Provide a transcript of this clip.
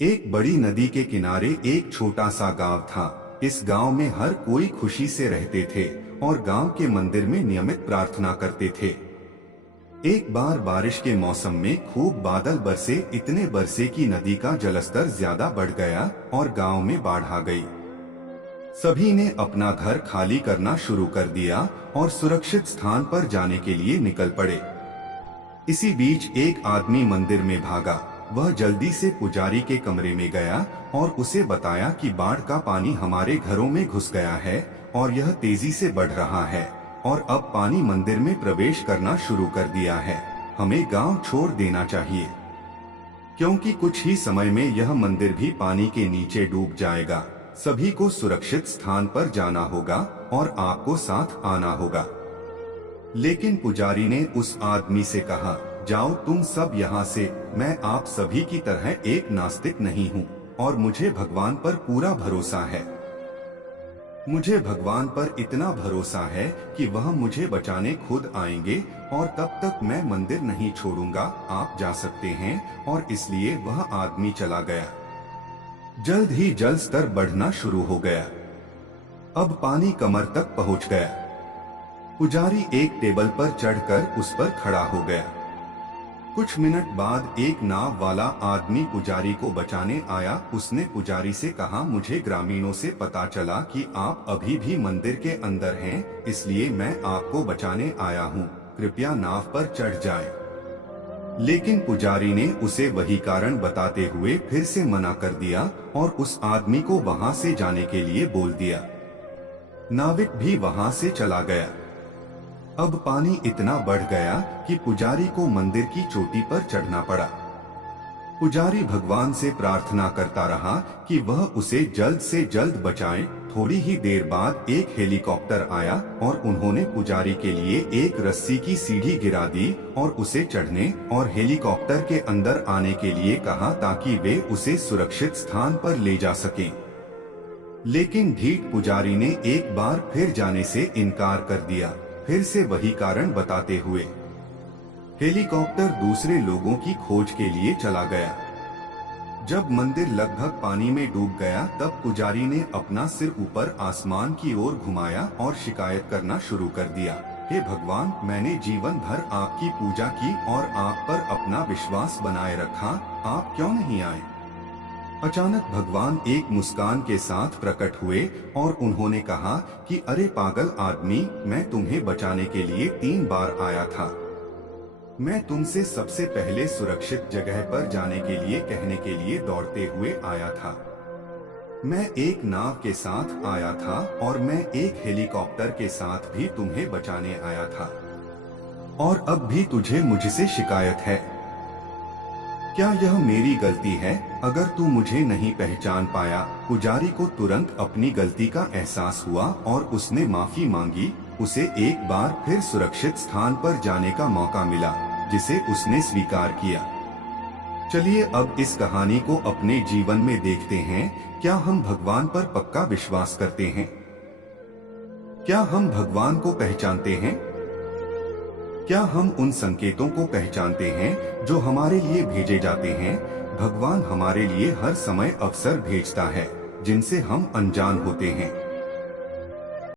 एक बड़ी नदी के किनारे एक छोटा सा गांव था। इस गांव में हर कोई खुशी से रहते थे और गांव के मंदिर में नियमित प्रार्थना करते थे। एक बार बारिश के मौसम में खूब बादल बरसे, इतने बरसे कि नदी का जलस्तर ज्यादा बढ़ गया और गांव में बाढ़ आ गई। सभी ने अपना घर खाली करना शुरू कर दिया और सुरक्षित स्थान पर जाने के लिए निकल पड़े। इसी बीच एक आदमी मंदिर में भागा। वह जल्दी से पुजारी के कमरे में गया और उसे बताया कि बाढ़ का पानी हमारे घरों में घुस गया है और यह तेजी से बढ़ रहा है और अब पानी मंदिर में प्रवेश करना शुरू कर दिया है। हमें गांव छोड़ देना चाहिए, क्योंकि कुछ ही समय में यह मंदिर भी पानी के नीचे डूब जाएगा। सभी को सुरक्षित स्थान पर जाना होगा और आपको साथ आना होगा। लेकिन पुजारी ने उस आदमी से कहा, जाओ तुम सब यहाँ से। मैं आप सभी की तरह एक नास्तिक नहीं हूँ और मुझे भगवान पर पूरा भरोसा है। मुझे भगवान पर इतना भरोसा है कि वह मुझे बचाने खुद आएंगे और तब तक मैं मंदिर नहीं छोड़ूंगा। आप जा सकते हैं। और इसलिए वह आदमी चला गया। जल्द ही जल स्तर बढ़ना शुरू हो गया। अब पानी कमर तक पहुँच गया। पुजारी एक टेबल पर चढ़कर उस पर खड़ा हो गया। कुछ मिनट बाद एक नाव वाला आदमी पुजारी को बचाने आया। उसने पुजारी से कहा, मुझे ग्रामीणों से पता चला कि आप अभी भी मंदिर के अंदर हैं, इसलिए मैं आपको बचाने आया हूँ। कृपया नाव पर चढ़ जाएं। लेकिन पुजारी ने उसे वही कारण बताते हुए फिर से मना कर दिया और उस आदमी को वहां से जाने के लिए बोल दिया। नाविक भी वहां से चला गया। अब पानी इतना बढ़ गया कि पुजारी को मंदिर की चोटी पर चढ़ना पड़ा। पुजारी भगवान से प्रार्थना करता रहा कि वह उसे जल्द से जल्द बचाए। थोड़ी ही देर बाद एक हेलीकॉप्टर आया और उन्होंने पुजारी के लिए एक रस्सी की सीढ़ी गिरा दी और उसे चढ़ने और हेलीकॉप्टर के अंदर आने के लिए कहा ताकि वे उसे सुरक्षित स्थान पर ले जा सकें। लेकिन ढीठ पुजारी ने एक बार फिर जाने से इनकार कर दिया, फिर से वही कारण बताते हुए। हेलीकॉप्टर दूसरे लोगों की खोज के लिए चला गया। जब मंदिर लगभग पानी में डूब गया तब पुजारी ने अपना सिर ऊपर आसमान की ओर घुमाया और शिकायत करना शुरू कर दिया, हे भगवान, मैंने जीवन भर आपकी पूजा की और आप पर अपना विश्वास बनाए रखा, आप क्यों नहीं आए? अचानक भगवान एक मुस्कान के साथ प्रकट हुए और उन्होंने कहा कि अरे पागल आदमी, मैं तुम्हें बचाने के लिए 3 बार आया था। मैं तुमसे सबसे पहले सुरक्षित जगह पर जाने के लिए कहने के लिए दौड़ते हुए आया था। मैं एक नाव के साथ आया था और मैं एक हेलीकॉप्टर के साथ भी तुम्हें बचाने आया था। और अब भी तुझे मुझसे शिकायत है। क्या यह मेरी गलती है? अगर तू मुझे नहीं पहचान पाया? पुजारी को तुरंत अपनी गलती का एहसास हुआ और उसने माफी मांगी। उसे एक बार फिर सुरक्षित स्थान पर जाने का मौका मिला, जिसे उसने स्वीकार किया। चलिए अब इस कहानी को अपने जीवन में देखते हैं। क्या हम भगवान पर पक्का विश्वास करते हैं? क्या हम भगवान को पहचानते हैं? क्या हम उन संकेतों को पहचानते हैं जो हमारे लिए भेजे जाते हैं? भगवान हमारे लिए हर समय अवसर भेजता है जिनसे हम अनजान होते हैं।